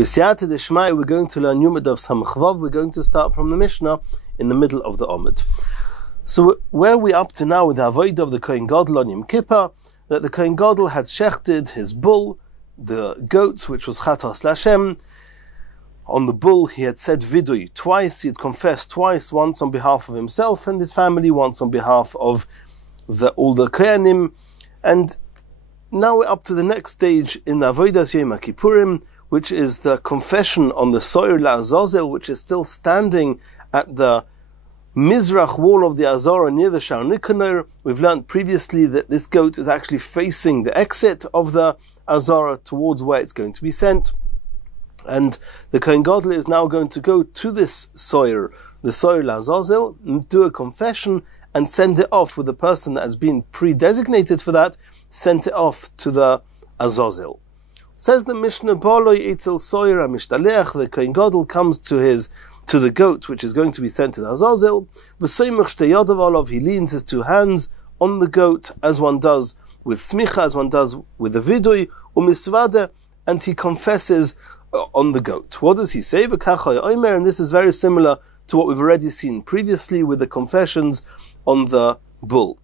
B'siyata d'shmai, we're going to learn Yoma Daf Samachvav. We're going to start from the Mishnah in the middle of the Omid. So where we're up to now with the avodah of the Kohen Gadol on Yom Kippur, that the Kohen Gadol had shechted his bull, the goat, which was Chatos L'Hashem. On the bull, he had said vidui twice. He had confessed twice, once on behalf of himself and his family, once on behalf of all the Kohanim. And now we're up to the next stage in the avodas Yom Kippurim, which is the confession on the Soyer La'azazel, which is still standing at the Mizrach wall of the Azara near the Shar Nikanor. We've learned previously that this goat is actually facing the exit of the Azara towards where it's going to be sent. And the Kohen Gadol is now going to go to this Soyer, the Soyer La'azazel, and do a confession and send it off with the person that has been pre-designated for that, sent it off to the Azazel. Says the Mishnah, the Kohen Gadol comes to the goat, which is going to be sent to the Azazel. He leans his two hands on the goat, as one does with smicha, as one does with the vidui, and he confesses on the goat. What does he say? And this is very similar to what we've already seen previously with the confessions on the bull.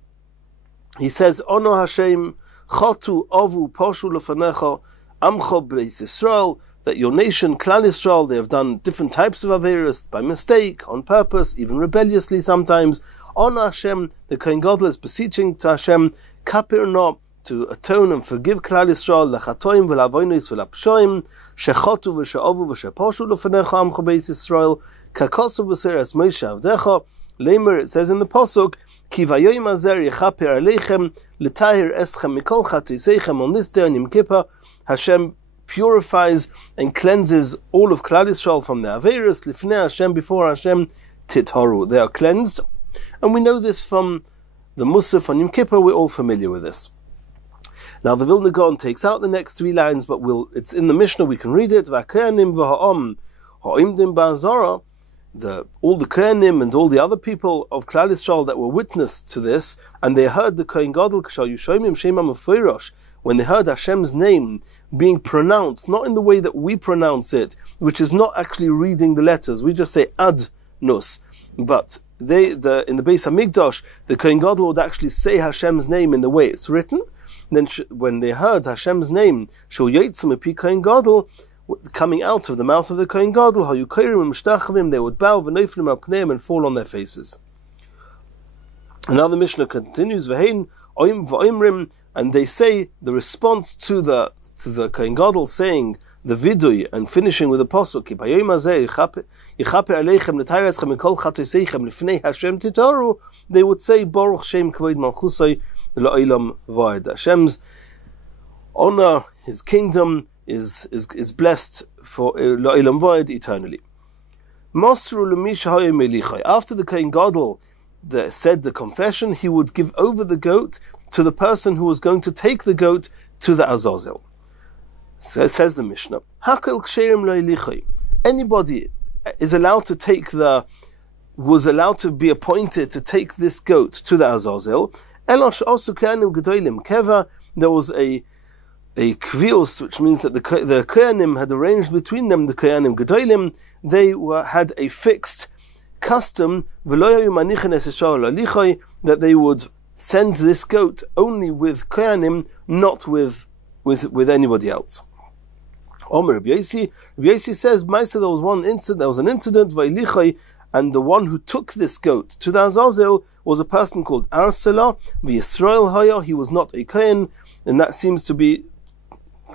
He says, Ono Hashem, Chotu Ovu Poshu Lefanecha, Amcho B'Eis Yisrael, that your nation, Klal Yisrael, they have done different types of Averis by mistake, on purpose, even rebelliously sometimes. On Hashem, the Kohen Gadol is beseeching to Hashem, Kapir no, to atone and forgive Klal Yisrael, Lechatoim v'lavonos v'lapshoim, Shechotu v'she'ovu v'she'poshu lefanecha Amcho B'Eis Yisrael, Kakosu v'seres Moshe Avdecha. Lamer, it says in the Pasuk, Ki vayoyim azer yechaper aleichem, letahir eschem mikol chatoseichem. On this day on Yom Kippur, Hashem purifies and cleanses all of Klal Yisrael from their Averis. Lifnei Hashem, before Hashem, titharu. They are cleansed. And we know this from the Musaf on Yom Kippur. We're all familiar with this. Now the Vilna Gaon takes out the next three lines, but it's in the Mishnah, we can read it. V'hakohanim v'ha'om ha'imdim ba'azara. All the Kohanim and all the other people of Klal Yisrael that were witness to this, and they heard the Kohen Gadol when they heard Hashem's name being pronounced, not in the way that we pronounce it, which is not actually reading the letters. We just say Ad Nus, but in the Beis Hamikdash, the Kohen Gadol would actually say Hashem's name in the way it's written. Then when they heard Hashem's name, Kohen Gadol, coming out of the mouth of the Kohen Gadol, they would bow and fall on their faces. Another Mishnah continues, and they say the response to the Kohen Gadol saying the vidui and finishing with the pasuk, they would say Baruch Shem Kvod Malchusay La'olam Va'ed. Hashem's honor, his kingdom is blessed for La'olam Va'ed, eternally. After the Kohen Gadol said the confession, he would give over the goat to the person who was going to take the goat to the Azazel. Says the Mishnah, anybody is allowed to was allowed to be appointed to take this goat to the Azazel. There was a kvius, which means that the Kohanim had arranged between them, the Kohanim Gedolim, they had a fixed custom, that they would send this goat only with Kohanim, not with anybody else. Rabbi Yosi says, there was an incident, and the one who took this goat to the Azazel was a person called Arsela, v'Yisrael haya, he was not a Kohen, and that seems to be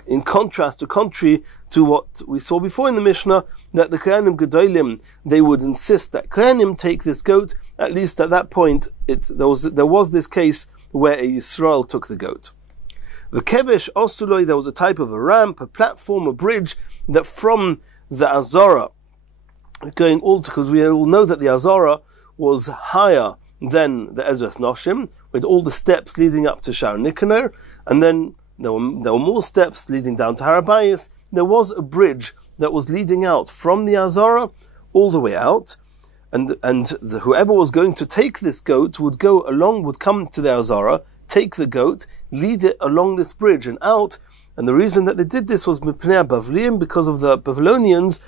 in contrast, contrary to what we saw before in the Mishnah, that the Kohanim Gedolim, they would insist that Kohanim take this goat. At least at that point, there was this case where a Yisrael took the goat. The Kevesh Osuloi, there was a type of a ramp, a platform, a bridge, that from the Azara, because we all know that the Azara was higher than the Ezras Noshim, with all the steps leading up to Shar Nikanor, and then there were more steps leading down to Harabayas. There was a bridge that was leading out from the Azara all the way out, and whoever was going to take this goat would come to the Azara, take the goat, lead it along this bridge and out. And the reason that they did this was because of the Babylonians.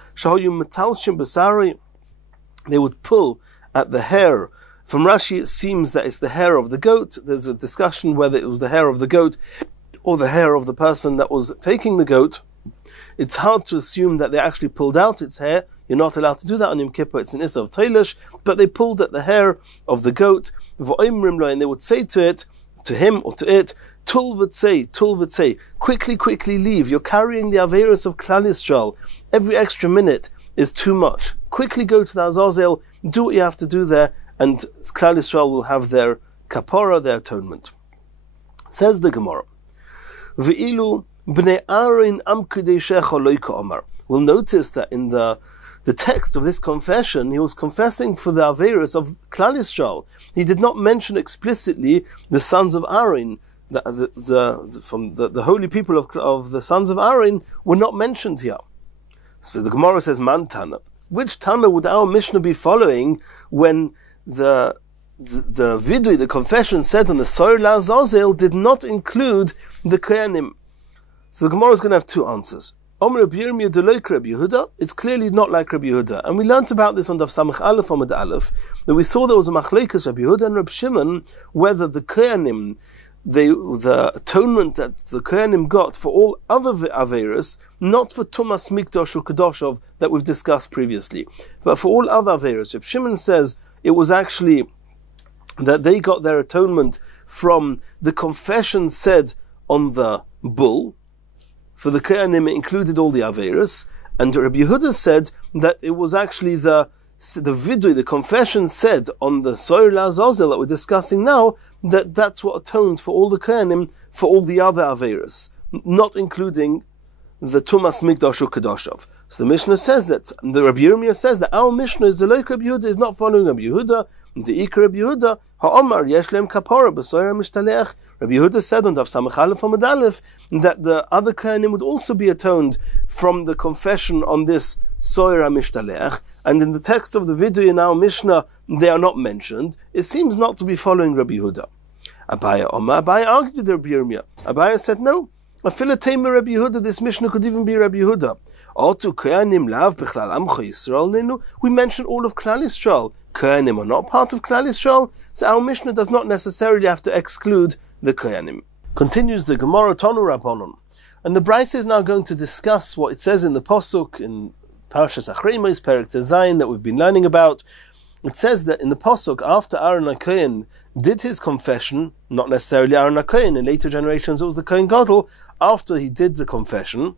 They would pull at the hair. From Rashi, it seems that it's the hair of the goat. There's a discussion whether it was the hair of the goat or the hair of the person that was taking the goat. It's hard to assume that they actually pulled out its hair. You're not allowed to do that on Yom Kippur. It's an issa of Teilish. But they pulled at the hair of the goat. And they would say to him or to it, Tul v'tzei, quickly leave. You're carrying the Averis of Klal Yisrael. Every extra minute is too much. Quickly go to the Azazel, do what you have to do there, and Klal Yisrael will have their kapara, their atonement. Says the Gemara, V'ilu b'nei Aaron am k'deishecha lo ka'amar. We'll notice that in the text of this confession, he was confessing for the Averis of Klal Yisrael. He did not mention explicitly the sons of Aaron. The holy people of the sons of Aaron were not mentioned here. So the Gemara says, Man Tana. Which Tana would our Mishnah be following when the vidui, the confession said on the Soir La'azazel did not include the Kohanim? So the Gemara is going to have two answers. It's clearly not like Rabbi Yehuda. And we learnt about this on Daf Samach Aleph Amud Aleph, that we saw there was a machlekes Rabbi Yehuda and Rabbi Shimon, whether the Kohanim, the atonement that the Kohanim got for all other Averis, not for Tumas Mikdosh or Kedoshov that we've discussed previously, but for all other Averis. Rabbi Shimon says it was actually that they got their atonement from the confession said on the bull. For the Kohanim, it included all the Averis, and Rabbi Yehuda said that it was actually the vidui, the confession said on the Soir La'azazel that we're discussing now, that's what atoned for all the Kohanim, for all the other Averis, not including the Tumas Mikdash or Kedoshov. So the Mishnah says that, the Rabbi Yirmiyah says that our Mishnah is the Loik Rabbi Yehuda is not following Rabbi Yehuda, the Ikar Rabbi Yehuda, Ha'omar Yeshlem Kapara B'Soir Mishtaleach. Rabbi Yehuda said on Daf Samach Aleph Amud Aleph that the other Kohanim would also be atoned from the confession on this Soir Mishtaleach, and in the text of the video in our Mishnah they are not mentioned. It seems not to be following Rabbi Yehuda. Abaya argued with Rabbi Yirmiyah. Abaya said no. Afilatema Rabbi Yehuda, this Mishnah could even be Rabbi Yehuda. We mentioned all of Klal Yisrael. Kohanim are not part of Klal Yisrael, so our Mishnah does not necessarily have to exclude the Kohanim. Continues the Gemara Tonu Rabbanon. And the Brisa is now going to discuss what it says in the Pasuk, in Parashas Achremos, Perek Tezayin, that we've been learning about. It says that in the Pasuk, after Aaron HaKohen did his confession, not necessarily Aaron HaKohen, in later generations it was the Kohen Gadol, after he did the confession,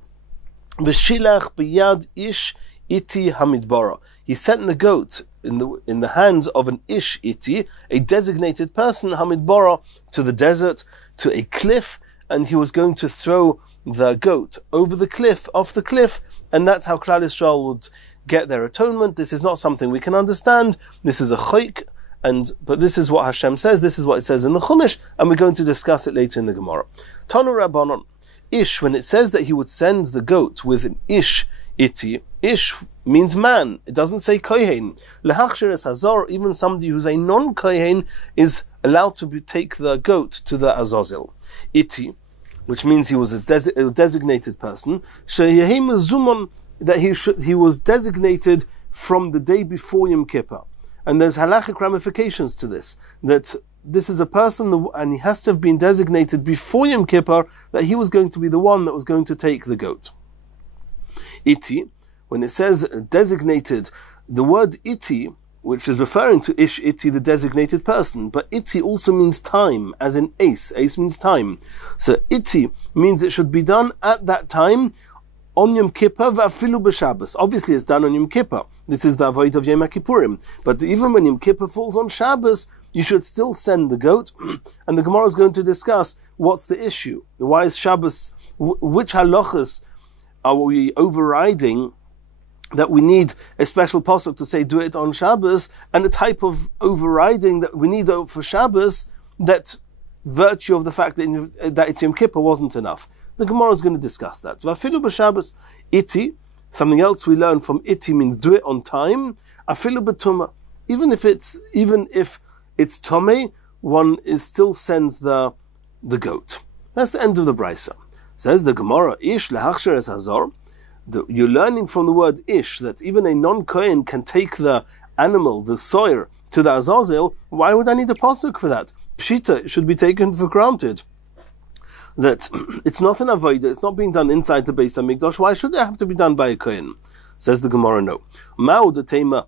V'shilach b'yad ish iti hamidbara. He sent the goat in the hands of an ish iti, a designated person, hamidbara, to the desert, to a cliff, and he was going to throw the goat over the cliff, off the cliff, and that's how Klal Yisrael would get their atonement. This is not something we can understand. This is a chayk, but this is what Hashem says. This is what it says in the Chumash, and we're going to discuss it later in the Gemara. Tanu Rabbanon. Ish, when it says that he would send the goat with an ish iti, ish means man. It doesn't say kohen. Lehachshir es hazor, even somebody who's a non-kohen is allowed to take the goat to the Azazel. Iti, which means he was a designated person. Sheyehem zumon, that he was designated from the day before Yom Kippur. And there's halachic ramifications to this, that this is a person, and he has to have been designated before Yom Kippur, that he was going to be the one that was going to take the goat. Iti, when it says designated, the word iti, which is referring to ish iti, the designated person, but iti also means time, as in ace. Ace means time. So iti means it should be done at that time, on Yom Kippur, v'afilu b'Shabbos. Obviously it's done on Yom Kippur. This is the avoid of Yom Kippurim. But even when Yom Kippur falls on Shabbos, you should still send the goat. And the Gemara is going to discuss what's the issue. Why is Shabbos, which halachas are we overriding, that we need a special pasuk to say do it on Shabbos, and a type of overriding that we need for Shabbos, that virtue of the fact that it's Yom Kippur wasn't enough. The Gemara is going to discuss that. V'afilu b'Shabbos iti, something else we learn from iti means do it on time. Afilu b'tumah, even if it's tomei, one still sends the the goat. That's the end of the brisa. Says the Gemara, Ish lehachsher es hazor. You're learning from the word ish that even a non-kohen can take the animal, the soyer, to the azazel. Why would I need a pasuk for that? Pshita should be taken for granted. That it's not an avodah, it's not being done inside the Beis HaMikdash. Why should it have to be done by a kohen? Says the Gemara, no. Ma'u de tema,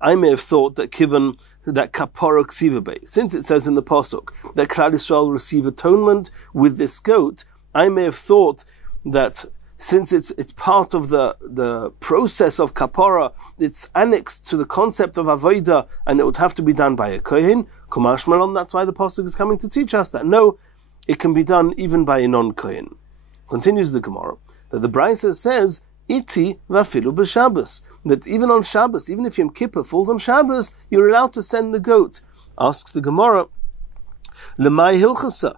I may have thought that given that kapara ksiva be, since it says in the pasuk that Klal Yisrael receive atonement with this goat, I may have thought that since it's part of the process of kapara, it's annexed to the concept of avodah, and it would have to be done by a kohen. Kumash Malon, that's why the pasuk is coming to teach us that no, it can be done even by a non-kohen. Continues the Gemara that the Brisa says iti vafilu b'Shabbos, that even on Shabbos, even if Yom Kippur falls on Shabbos, you're allowed to send the goat. Asks the Gemara, lemay hilchasa,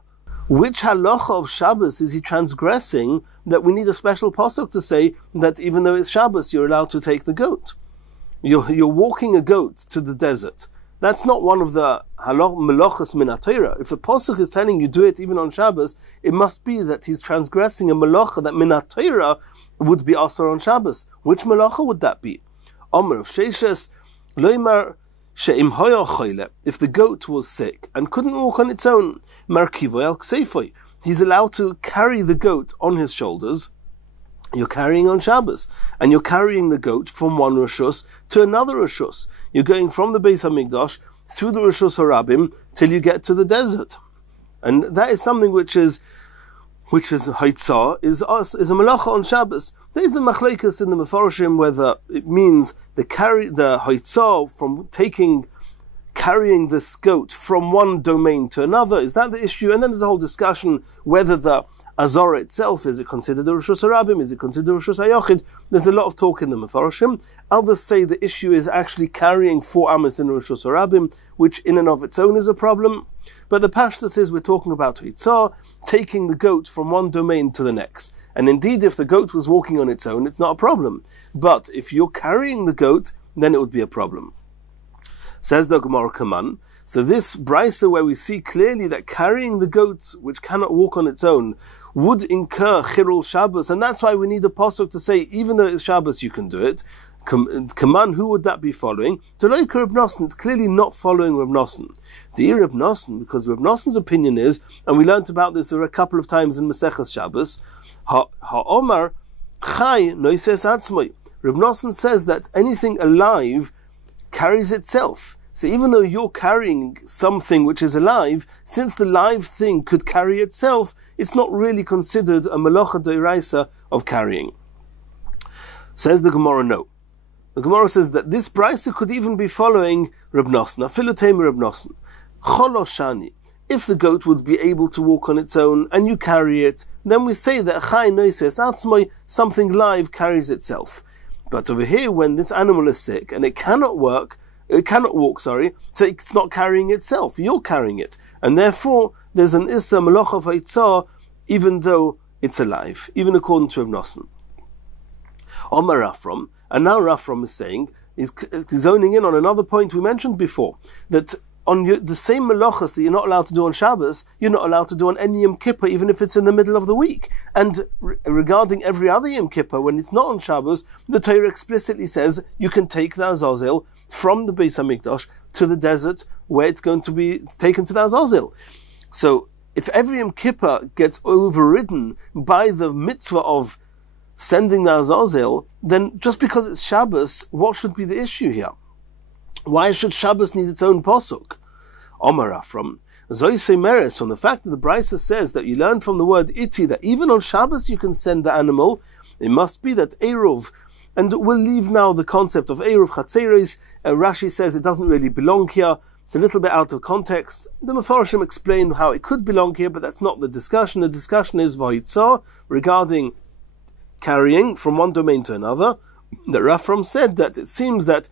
which halacha of Shabbos is he transgressing that we need a special pasuk to say that even though it's Shabbos, you're allowed to take the goat? You're walking a goat to the desert. That's not one of the melachos min haTorah. If the pasuk is telling you do it even on Shabbos, it must be that he's transgressing a melacha that min haTorah would be asur on Shabbos. Which melacha would that be? Omer of Sheishes, loymar she'im hoya choyle. If the goat was sick and couldn't walk on its own, markivoy al kseifoy, he's allowed to carry the goat on his shoulders. You're carrying on Shabbos, and you're carrying the goat from one rishus to another rishus. You're going from the Beis HaMikdash through the rishus harabim till you get to the desert, and that is something which is haitzah, is a malacha on Shabbos. There is a machlekes in the Mefarshim whether it means the haitzah from carrying this goat from one domain to another. Is that the issue? And then there's a whole discussion whether the Azara itself, is it considered a Rishus HaRabim? Is it considered a Rishus HaYochid? There's a lot of talk in the Mefarshim. Others say the issue is actually carrying 4 Amos in Rishus HaRabim, which in and of its own is a problem. But the Pashta says we're talking about Hitzah, taking the goat from one domain to the next. And indeed, if the goat was walking on its own, it's not a problem. But if you're carrying the goat, then it would be a problem. Says the Gemara Kaman. So this brisa where we see clearly that carrying the goat, which cannot walk on its own, would incur chilul Shabbos, and that's why we need a pasuk to say, even though it's Shabbos, you can do it. Kaman, who would that be following? Toloika Reb Nosson, it's clearly not following Reb Nosson. The Reb Nosson, because Reb Nosson's opinion is, and we learnt about this a couple of times in Masechet Shabbos, Ha'omar Chai Noises Atzmai. Reb Nosson says that anything alive carries itself. So even though you're carrying something which is alive, since the live thing could carry itself, it's not really considered a melacha d'oraisa of carrying. Says the Gemara, no. The Gemara says that this brisa could even be following Reb Nosson, Afilotem Reb Nosson. Choloshani. If the goat would be able to walk on its own and you carry it, then we say that Chai Noises Atzmai, something live carries itself. But over here, when this animal is sick and it cannot walk, so it's not carrying itself, you're carrying it. And therefore, there's an Issa Malach of Haitzah, even though it's alive, even according to Reb Nosson. Omar Rafram, and now Rafram is saying, is zoning in on another point we mentioned before, that on the same malachas that you're not allowed to do on Shabbos, you're not allowed to do on any Yom Kippur, even if it's in the middle of the week. And regarding every other Yom Kippur, when it's not on Shabbos, the Torah explicitly says you can take the Azazel from the Beis HaMikdash to the desert, where it's going to be taken to the Azazel. So, if every Yom Kippur gets overridden by the mitzvah of sending the Azazel, then just because it's Shabbos, what should be the issue here? Why should Shabbos need its own pasuk? Omar Afram, Zoisei Meres, from the fact that the Brisa says that you learn from the word iti, that even on Shabbos you can send the animal, it must be that Eruv, and we'll leave now the concept of Eruv Chatzeres. Rashi says it doesn't really belong here, it's a little bit out of context. The Mefarshim explain how it could belong here, but that's not the discussion. The discussion is Vayitzah, regarding carrying from one domain to another. That Rafram said that it seems that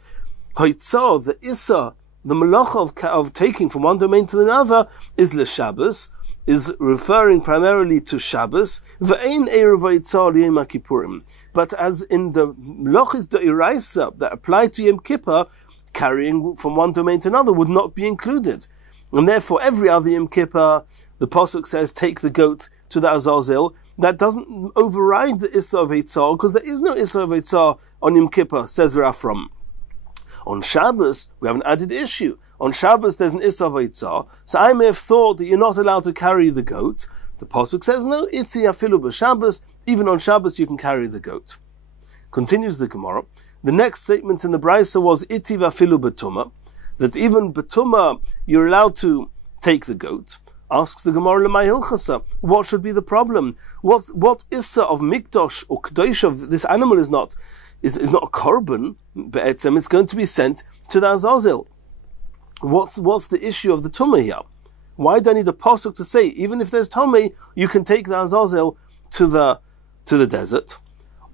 Haitzah, the Issa, the malacha of taking from one domain to another, is l'Shabbos, is referring primarily to Shabbos, v'ein erev haitzah l'yom kippurim. But as in the malachas d'oraisa that apply to Yom Kippur, carrying from one domain to another would not be included. And therefore, every other Yom Kippur, the Pasuk says, take the goat to the Azazel. That doesn't override the Issa of Eitzah, because there is no Issa of Eitzah on Yom Kippur, says Rafram. On Shabbos, we have an added issue. On Shabbos, there's an Issa of Eitzah, so I may have thought that you're not allowed to carry the goat. The Pasuk says, no, Itzi afilu b'Shabbos, even on Shabbos you can carry the goat. Continues the Gemara. The next statement in the Brisa was, Itzi afilu b'Tumah, that even b'Tumah you're allowed to take the goat. Asks the Gemara, L'may hilchasa, what should be the problem? What Issa of Mikdosh or Kadosh of this animal is not a korban, but it's going to be sent to the Azazel. What's the issue of the Tumah here? Why do I need a pasuk to say, even if there's Tomei, you can take the Azazel to the desert?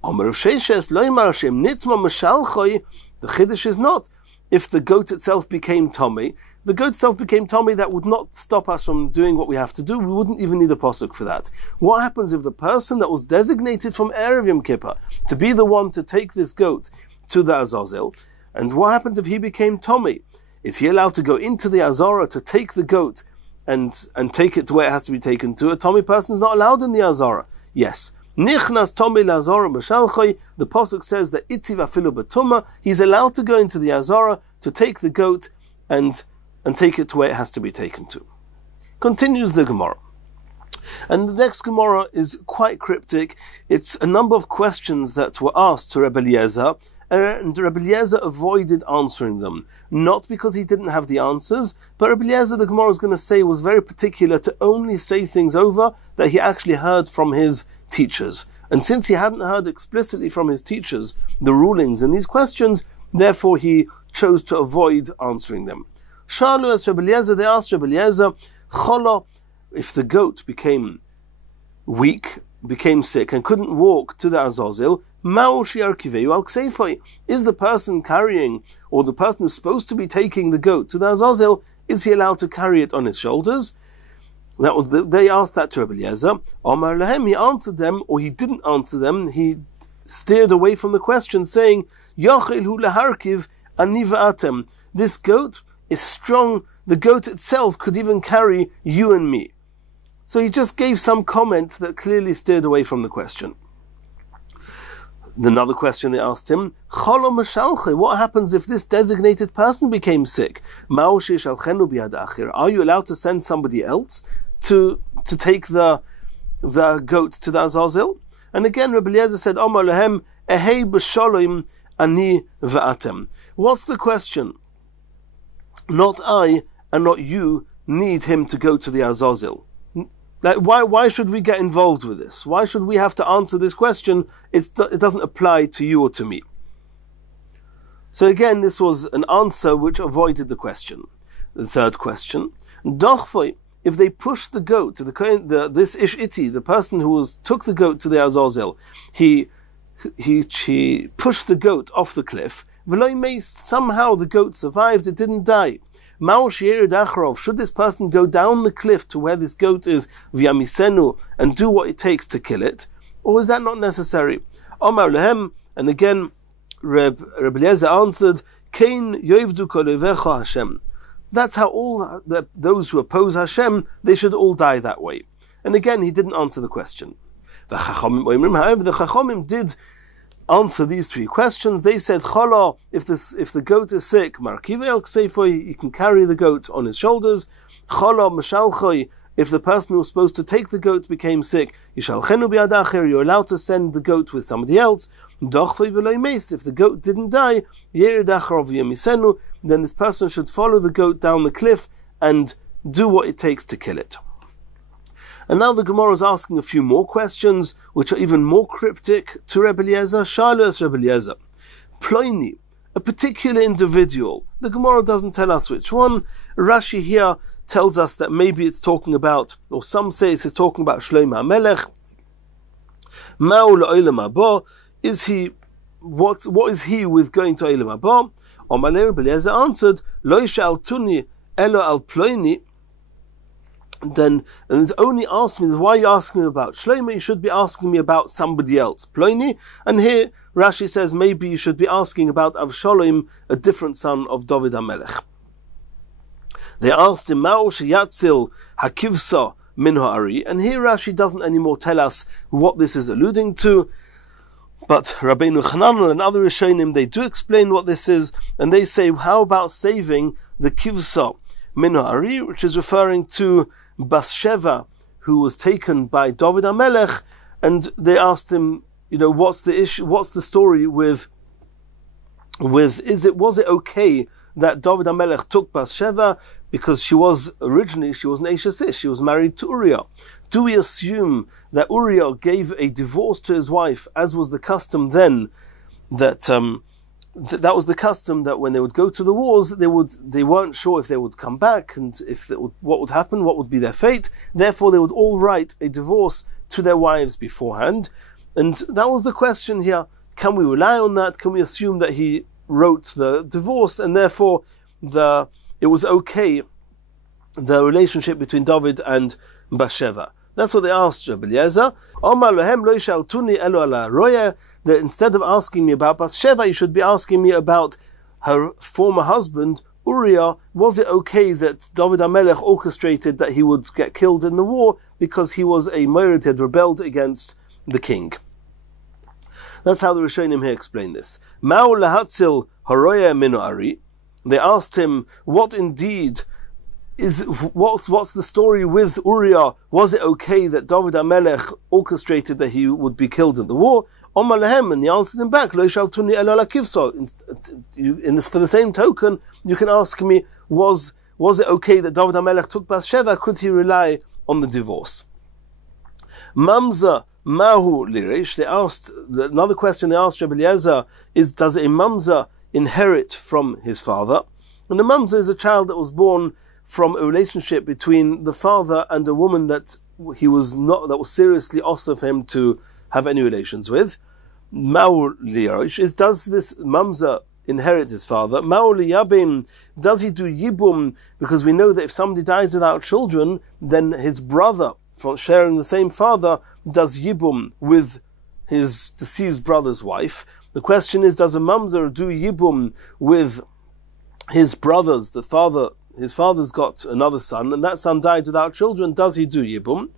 Omer of Sheishes, Loimar Hashem, Nitzma Mashalchoi, the Chiddush is not, if the goat itself became Tomei, the goat itself became Tomei, that would not stop us from doing what we have to do. We wouldn't even need a pasuk for that. What happens if the person that was designated from Erev Yom Kippur to be the one to take this goat to the Azazel, and what happens if he became Tomei? Is he allowed to go into the Azara to take the goat and take it to where it has to be taken to? A Tomei person is not allowed in the Azara. Yes. Nichnas Tomei l'Azara b'Shalchoi, the Pasuk says that Itiv afilu b'Tumah, he's allowed to go into the Azara to take the goat and take it to where it has to be taken to. Continues the Gemara. And the next Gemara is quite cryptic. It's a number of questions that were asked to Rabbi Eliezer, and Rabbi Eliezer avoided answering them. Not because he didn't have the answers, but Rabbi Eliezer, the Gemara is going to say, was very particular to only say things over that he actually heard from his teachers. And since he hadn't heard explicitly from his teachers the rulings in these questions, therefore he chose to avoid answering them. Shalu as Rabbi Eliezer, they asked Rabbi Eliezer, Chola, if the goat became weak, became sick, and couldn't walk to the Azazel, is the person carrying, or the person who's supposed to be taking the goat to the Azazel, is he allowed to carry it on his shoulders? They asked that to Rabbi Eliezer. Omar Lahem, he answered them, or he didn't answer them, he steered away from the question, saying, Yachilhu laharkiv ani va'atem. This goat is strong, the goat itself could even carry you and me. So he just gave some comment that clearly steered away from the question. Another question they asked him, what happens if this designated person became sick? Are you allowed to send somebody else to take the goat to the Azazel? And again, Rabbi Eliezer said, Omar lehem, ehei b'shalom ani va'atem. What's the question? Not I and not you need him to go to the Azazel. Like, why should we get involved with this? Why should we have to answer this question? It doesn't apply to you or to me. So again, this was an answer which avoided the question. The third question, Dochfoi, if they pushed the goat to this Ish-Iti, the person who took the goat to the Azazel, he pushed the goat off the cliff, somehow the goat survived, it didn't die. Should this person go down the cliff to where this goat is, v'yamisenu, and do what it takes to kill it? Or is that not necessary? Omar lehem, and again, Rabbi Eliezer answered, Kein yoivdu kolevecha Hashem. That's how all those who oppose Hashem, they should all die that way. And again, he didn't answer the question. The Chachamim did answer these three questions. They said, Chala, if the goat is sick, Markivel Kseifoy, you can carry the goat on his shoulders. Chala Mashalchoy, if the person who was supposed to take the goat became sick, Yishalchenu biadacher, you're allowed to send the goat with somebody else. Dochfoy v'loy meis, if the goat didn't die, Yeridachar v'yemisenu, then this person should follow the goat down the cliff and do what it takes to kill it. And now the Gemara is asking a few more questions, which are even more cryptic to Rabbi Eliezer. Shalos Rabbi Eliezer. Ploini, a particular individual. The Gemara doesn't tell us which one. Rashi here tells us that maybe it's talking about, or some say it's talking about Shlomo HaMelech. Ma'u la'olam haba. What is he with going to Olam haba? Omalei Rabbi Eliezer answered, Lo yishaltuni elo al ploini. Then, and it's only asked me, why are you asking me about Shlomo? You should be asking me about somebody else, Ploini. And here Rashi says maybe you should be asking about Avshalom, a different son of David HaMelech. They asked him, Ma'u sheyatzil hakivsa min ha'ari, and here Rashi doesn't anymore tell us what this is alluding to, but Rabbeinu Chananel and other Rishonim, they do explain what this is, and they say, how about saving the kivsa min ha'ari, which is referring to Bathsheba, who was taken by David HaMelech, and they asked him, what's the issue? What's the story with? Was it okay that David HaMelech took Bathsheba because she was an Eishes Ish, she was married to Uriah? Do we assume that Uriah gave a divorce to his wife, as was the custom then? That was the custom, that when they would go to the wars, they weren't sure if they would come back, and what would happen, what would be their fate. Therefore, they would all write a divorce to their wives beforehand. And that was the question here. Can we rely on that? Can we assume that he wrote the divorce, and therefore it was okay, the relationship between David and Bathsheba? That's what they asked Rabbi Eliezer. That instead of asking me about Bathsheba, you should be asking me about her former husband, Uriah. Was it okay that David HaMelech orchestrated that he would get killed in the war because he was a Merid, had rebelled against the king? That's how the Rishonim here explain this. Ma'u lahatzil haroya min ha'ari. They asked him, what's the story with Uriah? Was it okay that David HaMelech orchestrated that he would be killed in the war? Omar lahem, and he answered him back, Lo shaltuni elo ala kivso. For the same token, you can ask me, was it okay that David HaMelech took Bathsheba? Could he rely on the divorce? Mamza mahu lirish. They asked, another question they asked Rabbi Eliezer is, does a mamza inherit from his father? And a mamza is a child that was born from a relationship between the father and a woman that was seriously also for him to have any relations with. Maul lirish is, does this mamza inherit his father? Maul liyabim, does he do yibum? Because we know that if somebody dies without children, then his brother, from sharing the same father, does yibum with his deceased brother's wife. The question is, does a mamzer do yibum with his brothers? His father's got another son, and that son died without children. Does he do yibum?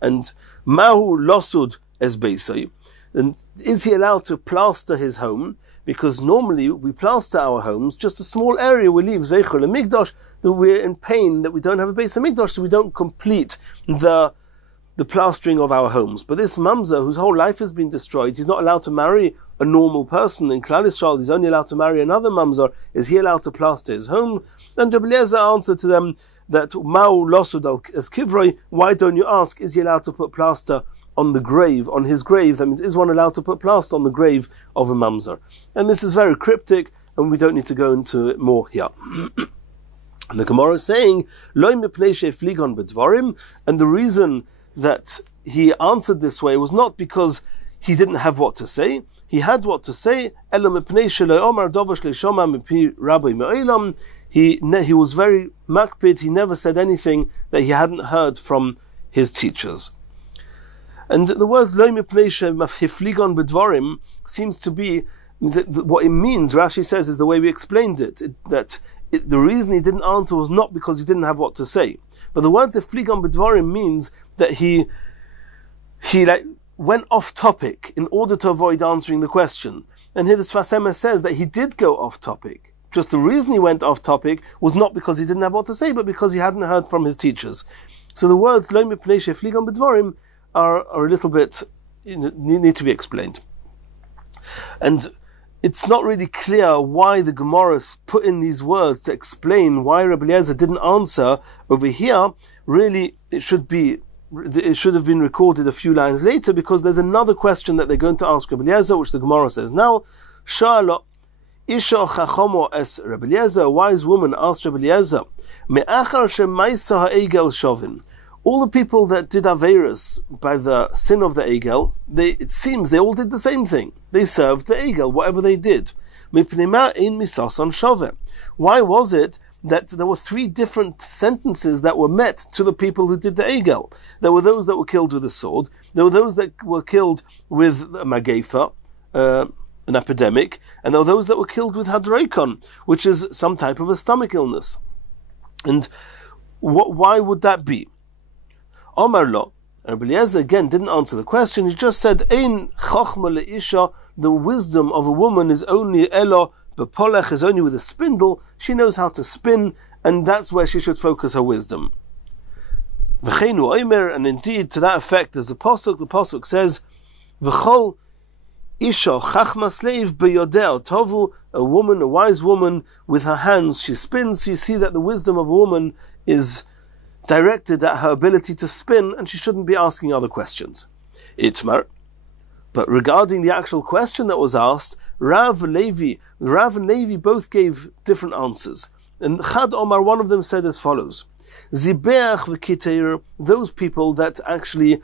And mahu losud es beisai, and is he allowed to plaster his home? Because normally we plaster our homes, just a small area we leave zeichel and migdash, that we're in pain that we don't have a Beis HaMikdash, so we don't complete the plastering of our homes. But this mamzer, whose whole life has been destroyed, he's not allowed to marry a normal person. In Klal Yisrael, he's only allowed to marry another mamzer. Is he allowed to plaster his home? And Rabbi Eliezer answered to them that Ma'u losud es kivroi, why don't you ask, is he allowed to put plaster on the grave, on his grave? That means, is one allowed to put plaster on the grave of a mamzer? And this is very cryptic, and we don't need to go into it more here. And the Gemara is saying, Lo mipnei she'fligon bedvarim, and the reason that he answered this way was not because he didn't have what to say. He had what to say. He was very makpid. He never said anything that he hadn't heard from his teachers. And the words lo mipnei shehifligon bedvarim seems to be what it means. Rashi says is the way we explained it. The reason he didn't answer was not because he didn't have what to say, but the words hifligon bedvarim means that he went off topic in order to avoid answering the question. And here the Sfas Emes says that he did go off topic. Just the reason he went off topic was not because he didn't have what to say, but because he hadn't heard from his teachers. So the words lo mipnei shehifligon bedvarim are a little bit, need to be explained. And it's not really clear why the Gemara put in these words to explain why Rabbi Eliezer didn't answer over here. Really, it should have been recorded a few lines later, because there's another question that they're going to ask Rabbi Eliezer, which the Gemara says now. Sha'ala Isha chachomo es Rabbi Eliezer, a wise woman asked Rabbi Eliezer, me'achar shemaisa ha'egel shovin. All the people that did Averis by the sin of the Egel, it seems they all did the same thing. They served the Egel, whatever they did. Why was it that there were 3 different sentences that were met to the people who did the Egel? There were those that were killed with a sword, there were those that were killed with a magefa, an epidemic, and there were those that were killed with hadreikon, which is some type of a stomach illness. And why would that be? Omar lo. Rabbi Eliezer again didn't answer the question. He just said, Ein chochma leisha, the wisdom of a woman is only elo, bepolech is only with a spindle. She knows how to spin, and that's where she should focus her wisdom. V'cheinu oimer, and indeed to that effect there's a pasuk. The pasuk says, V'chol isha chachma slave beyodeo tovu, a woman, a wise woman, with her hands she spins. So you see that the wisdom of a woman is directed at her ability to spin, and she shouldn't be asking other questions. Itmar. But regarding the actual question that was asked, Rav and Levi both gave different answers. And Chad Omar, one of them said as follows: Zibeach v'kiteir, those people that actually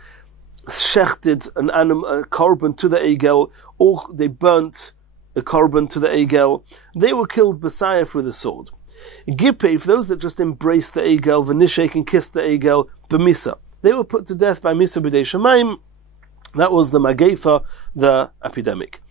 shechted an animal, a korban to the egel, or they burnt a korban to the egel, they were killed b'sayef with a sword. Gipev, those that just embraced the egel, v'nishek, and kissed the egel, b'misa, they were put to death by misa b'dei shamayim. That was the magefa, the epidemic.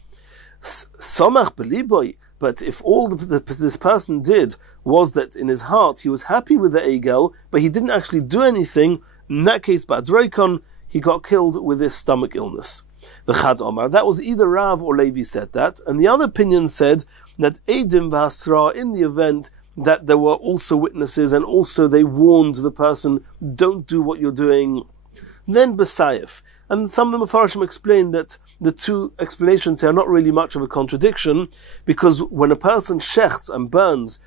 Samach b'liboy, but if all this person did was that in his heart he was happy with the egel, but he didn't actually do anything, in that case, ba'adreikon, he got killed with his stomach illness. The Chad Omar, that was either Rav or Levi said that, and the other opinion said that Eidim v'Hasra, in the event that there were also witnesses and also they warned the person, don't do what you're doing, then B'sayef. And some of the Mefarshim explained that the two explanations here are not really much of a contradiction, because when a person shechts and burns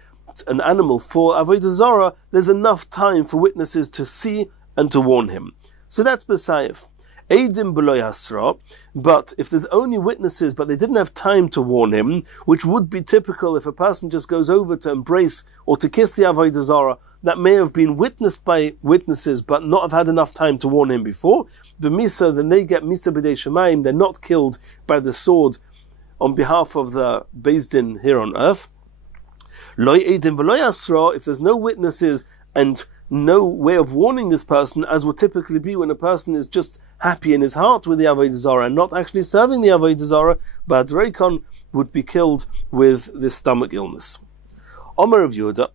an animal for Avodah Zarah, there's enough time for witnesses to see and to warn him. So that's B'sayef. Eidim b'lo yasra, but if there's only witnesses but they didn't have time to warn him, which would be typical if a person just goes over to embrace or to kiss the Avodah Zarah, that may have been witnessed by witnesses but not have had enough time to warn him before, b'misa, then they get misa b'dei shamayim, they're not killed by the sword on behalf of the Beis Din here on earth. Lo eidim v'lo yasra, if there's no witnesses and no way of warning this person, as would typically be when a person is just happy in his heart with the Avodah Zarah and not actually serving the Avodah Zarah, but Reikon would be killed with this stomach illness. Omer of Yehuda.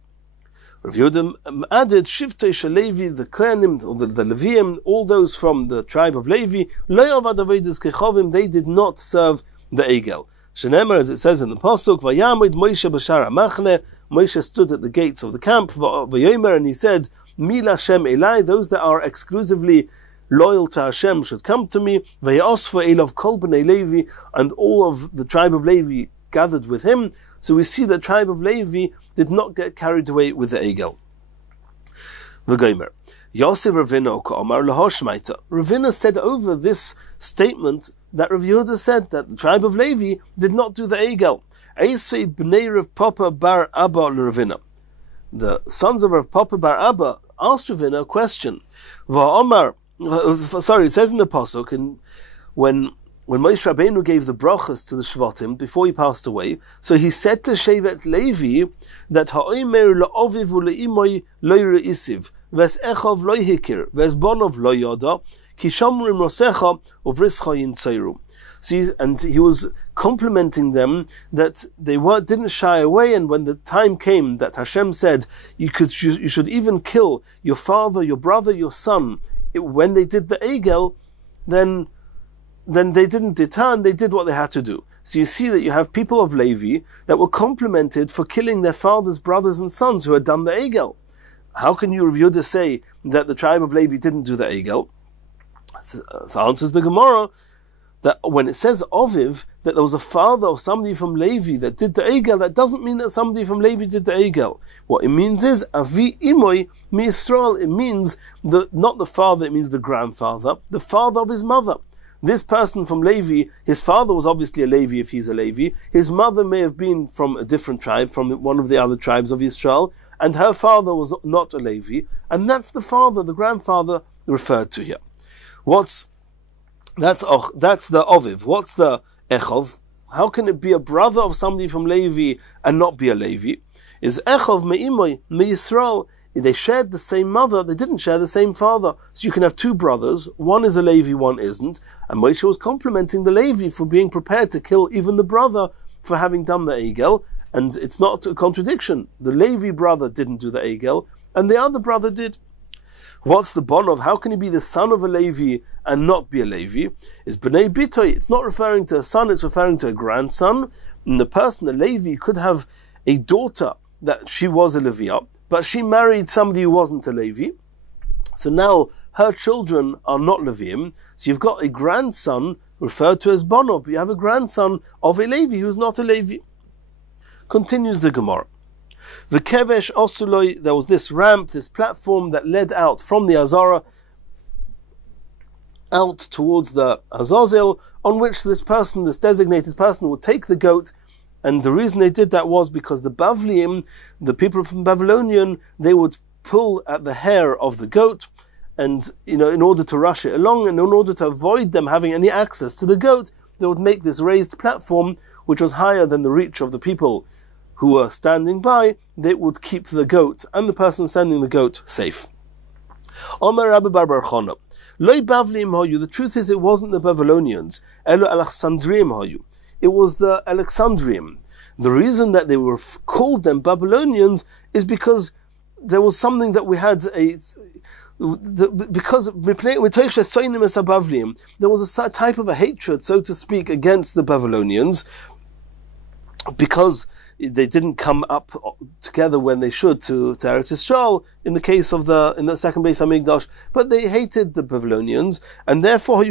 Rav Yehuda added, Shiftei Shalevi, the Kohanim, or the Leviim, all those from the tribe of Levi, Le'avad Avodas Kechovim, they did not serve the Egel. Shenemer, as it says in the Pasuk, Vayamid Moshe b'shar ha'machneh, Moshe stood at the gates of the camp, Vayomer, and he said, Mil Hashem Elai, those that are exclusively loyal to Hashem should come to me. Vayosfa Elav Kol Bnei Levi, and all of the tribe of Levi gathered with him. So we see the tribe of Levi did not get carried away with the Egel. V'gomer Yosef Ravina Ka'amar Lahoshmaita. Ravina said over this statement that Rav Yehuda said that the tribe of Levi did not do the Egel. Eisvei Bnei Rav Papa Bar Abba Ravina. The sons of Rav Papa Bar Abba asked Ravina a question. It says in the Pasuk, and when Moshe Rabbeinu gave the brachas to the Shvatim before he passed away, so he said to Shevet Levi that Ha'omer la'oviv u'le'imoy lo yireisiv, ves echov lo hikir, ves bonov lo yoda, ki shamrim rosecha uvrischa yintzeiru. See, and he was complimenting them that they didn't shy away, and when the time came that Hashem said you should even kill your father, your brother, your son, when they did the Egel, then they didn't deter, and they did what they had to do. So you see that you have people of Levi that were complimented for killing their father's brothers and sons who had done the Egel. How can you, Rav Yehuda, say that the tribe of Levi didn't do the Egel? So answers the Gemara that when it says Oviv, that there was a father or somebody from Levi that did the Egel, that doesn't mean that somebody from Levi did the Egel. What it means is Avi Imoy Mi Yisrael. It means not the father, it means the grandfather, the father of his mother. This person from Levi, his father was obviously a Levi if he's a Levi. His mother may have been from a different tribe, from one of the other tribes of Israel, and her father was not a Levi, and that's the father, the grandfather referred to here. That's the Oviv. What's the Echov? How can it be a brother of somebody from Levi and not be a Levi? Is Echov me'imoy me'Yisrael? They shared the same mother, they didn't share the same father. So you can have two brothers, one is a Levi, one isn't, and Moshe was complimenting the Levi for being prepared to kill even the brother for having done the Egel, and it's not a contradiction. The Levi brother didn't do the Egel, and the other brother did. What's the bon of? How can he be the son of a Levi and not be a Levi? Is b'nei bitoi. It's not referring to a son, it's referring to a grandson. And the person, a Levi, could have a daughter that she was a Leviah, but she married somebody who wasn't a Levi. So now her children are not Leviim. So you've got a grandson referred to as Bonov, but you have a grandson of a Levi who's not a Levi. Continues the Gemara. The Kevesh Osuloi, there was this ramp, this platform that led out from the Azara out towards the Azazel, on which this person, this designated person, would take the goat. And the reason they did that was because the Bavliim, the people from Babylonian, they would pull at the hair of the goat, and in order to rush it along, and in order to avoid them having any access to the goat, they would make this raised platform, which was higher than the reach of the people who were standing by. They would keep the goat and the person sending the goat safe. Omer Rabbi Bar Bar Chana, Loi Bavliim hoyu. The truth is, it wasn't the Babylonians. Elo Alexandriim hoyu. It was the Alexandrium. The reason that they were called them Babylonians is because there was something that we had because there was a type of a hatred, so to speak, against the Babylonians, because they didn't come up together when they should to Eretz Yisrael in the case of in the second Beis Hamikdash, but they hated the Babylonians, and therefore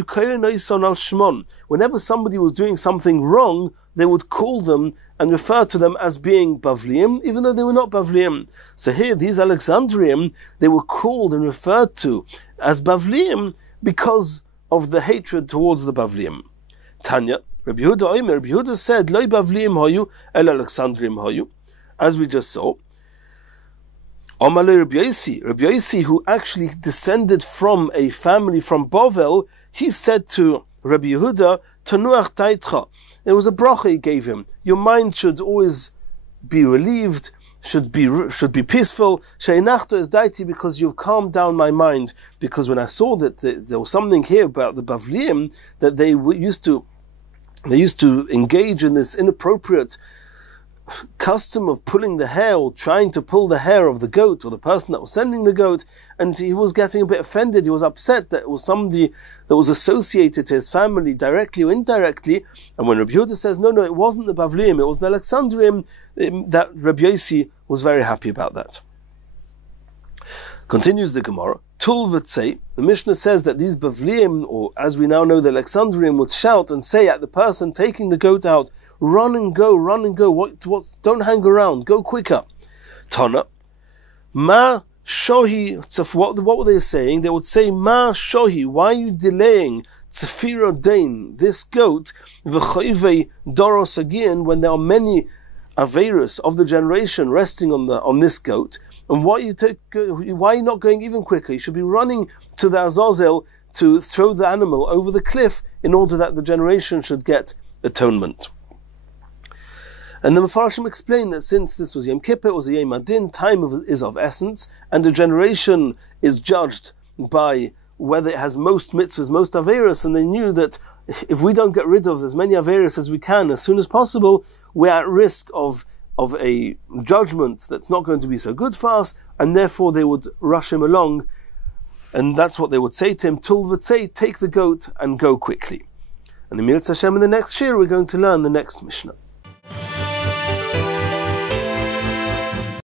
whenever somebody was doing something wrong, they would call them and refer to them as being Bavliim, even though they were not Bavliim. So here, these Alexandrium, they were called and referred to as Bavliim because of the hatred towards the Bavliim. Tanya, Rabbi Yehuda said, Loi Bavliim hoyu, el Alexandrium hoyu, as we just saw. Amalei Rabbi Yosi, who actually descended from a family from Bovel, he said to Rabbi Yehuda, Tanuach taitcha. There was a bracha he gave him. Your mind should always be relieved, should be peaceful. She'inachto is daiti, because you've calmed down my mind. Because when I saw that there was something here about the Bavliim, that they used to engage in this inappropriate custom of pulling the hair, or trying to pull the hair of the goat, or the person that was sending the goat, and he was getting a bit offended. He was upset that it was somebody that was associated to his family directly or indirectly. And when Rabbi Yehuda says, no, it wasn't the Bavliim, it was the Alexandrium, that Rabbi Yosi was very happy about that. Continues the Gemara. Tul v'tzei, the Mishnah says that these Bavliim, or as we now know, the Alexandrium, would shout and say at the person taking the goat out, run and go, don't hang around, go quicker. Tana, ma shohi, what were they saying? They would say, ma shohi, why are you delaying tzefira dain, this goat, v'choivei doros again, when there are many Averis of the generation resting on this goat? And why are you not going even quicker? You should be running to the Azazel to throw the animal over the cliff in order that the generation should get atonement. And the Mefarshim explained that since this was Yom Kippur, it was a Yom Adin, time is of essence, and the generation is judged by whether it has most mitzvahs, most Averis, and they knew that if we don't get rid of as many Averis as we can as soon as possible, we're at risk of a judgment that's not going to be so good for us, and therefore they would rush him along, and that's what they would say to him, Tul v'tzei, take the goat and go quickly. And in Mitzvah Hashem, in the next Shiur, we're going to learn the next Mishnah.